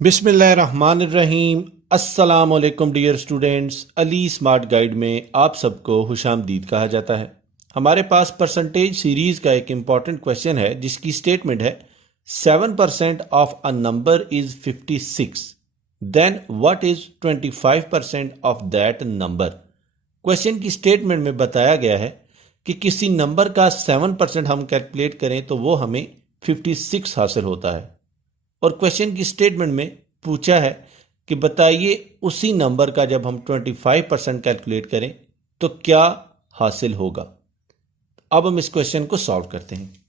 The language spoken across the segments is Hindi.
बिस्मिल्लाहिर्रहमानिर्रहीम। अस्सलाम वालेकुम dear students. Ali smart guide में आप सबको खुशामदीद कहा जाता है। हमारे पास परसेंटेज सीरीज का एक इम्पॉर्टेंट क्वेश्चन है जिसकी स्टेटमेंट है 7% of a number is 56, then what is 25% of that number. Question की स्टेटमेंट में बताया गया है कि किसी नंबर का 7% हम कैलकुलेट करें तो वो हमें 56 हासिल होता है, और क्वेश्चन की स्टेटमेंट में पूछा है कि बताइए उसी नंबर का जब हम 25% कैलकुलेट करें तो क्या हासिल होगा। अब हम इस क्वेश्चन को सॉल्व करते हैं।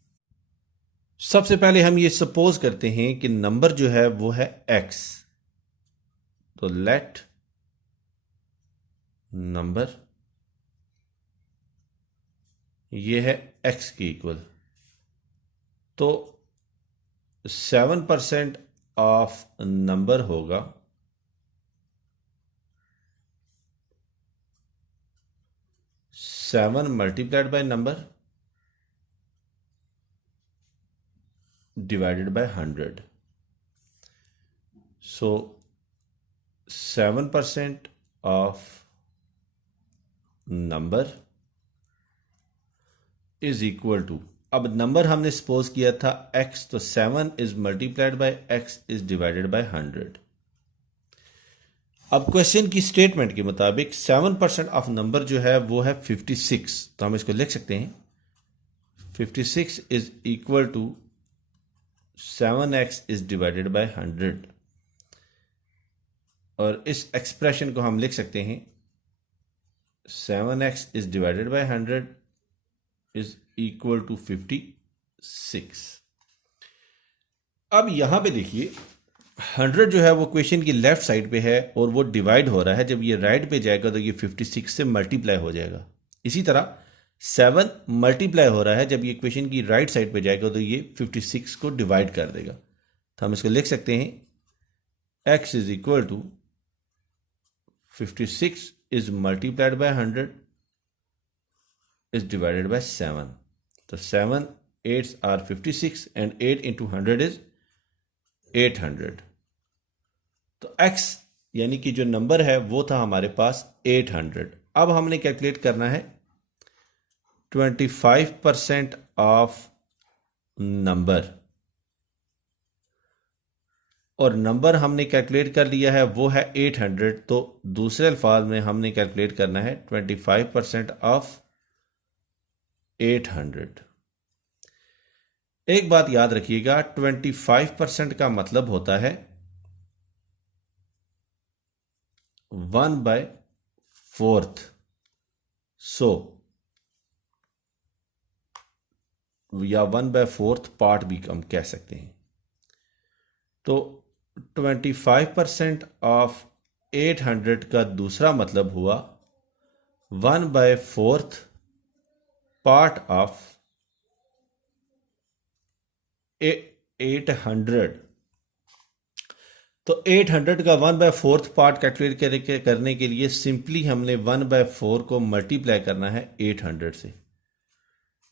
सबसे पहले हम ये सपोज करते हैं कि नंबर जो है वो है x, तो लेट नंबर ये है x के इक्वल, तो 7% ऑफ नंबर होगा 7 multiplied by number divided by 100. So 7% of number is equal to, अब नंबर हमने सपोज किया था x, तो 7 is multiplied bye x is divided by 100। अब क्वेश्चन की स्टेटमेंट के मुताबिक 7% ऑफ नंबर जो है वो है 56, तो हम इसको लिख सकते हैं 56 is equal to 7x is divided by 100, और इस एक्सप्रेशन को हम लिख सकते हैं 7x is divided by 100 is equal to 56। अब यहां पे देखिए 100 जो है वो क्वेश्चन की लेफ्ट साइड पे है और वो डिवाइड हो रहा है, जब ये राइट पे जाएगा तो ये 56 से मल्टीप्लाई हो जाएगा। इसी तरह 7 मल्टीप्लाई हो रहा है, जब ये क्वेश्चन की राइट साइड पे जाएगा तो ये 56 को डिवाइड कर देगा। तो हम इसको लिख सकते हैं x is equal to 56 is multiplied by 100 is divided by 7। तो 7 8s are 56 and 8 into 100 is 800। तो x यानी कि जो नंबर है वो था हमारे पास 800। अब हमने कैलकुलेट करना है 25% ऑफ नंबर, और नंबर हमने कैलकुलेट कर लिया है वो है 800, तो दूसरे अल्फाज में हमने कैलकुलेट करना है 25% ऑफ 800। एक बात याद रखिएगा, 25% का मतलब होता है 1/4, सो या 1/4 पार्ट भी हम कह सकते हैं। तो 25% ऑफ 800 का दूसरा मतलब हुआ 1/4 पार्ट ऑफ 800। तो 800 का 1/4 पार्ट कैलकुलेट करने के लिए सिंपली हमने 1/4 को मल्टीप्लाई करना है 800 से।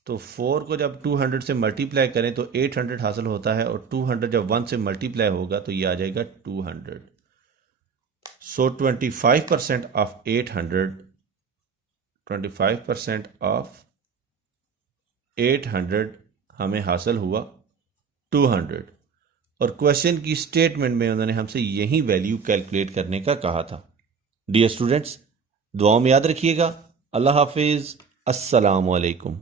तो 4 को जब 200 से मल्टीप्लाई करें तो 800 हासिल होता है, और 200 जब 1 से मल्टीप्लाई होगा तो ये आ जाएगा 200। सो 25% ऑफ 800, 25% ऑफ 800 हमें हासिल हुआ 200, और क्वेश्चन की स्टेटमेंट में उन्होंने हमसे यही वैल्यू कैलकुलेट करने का कहा था। डियर स्टूडेंट्स, दुआओं में याद रखिएगा। अल्लाह हाफिज। अस्सलाम वालेकुम।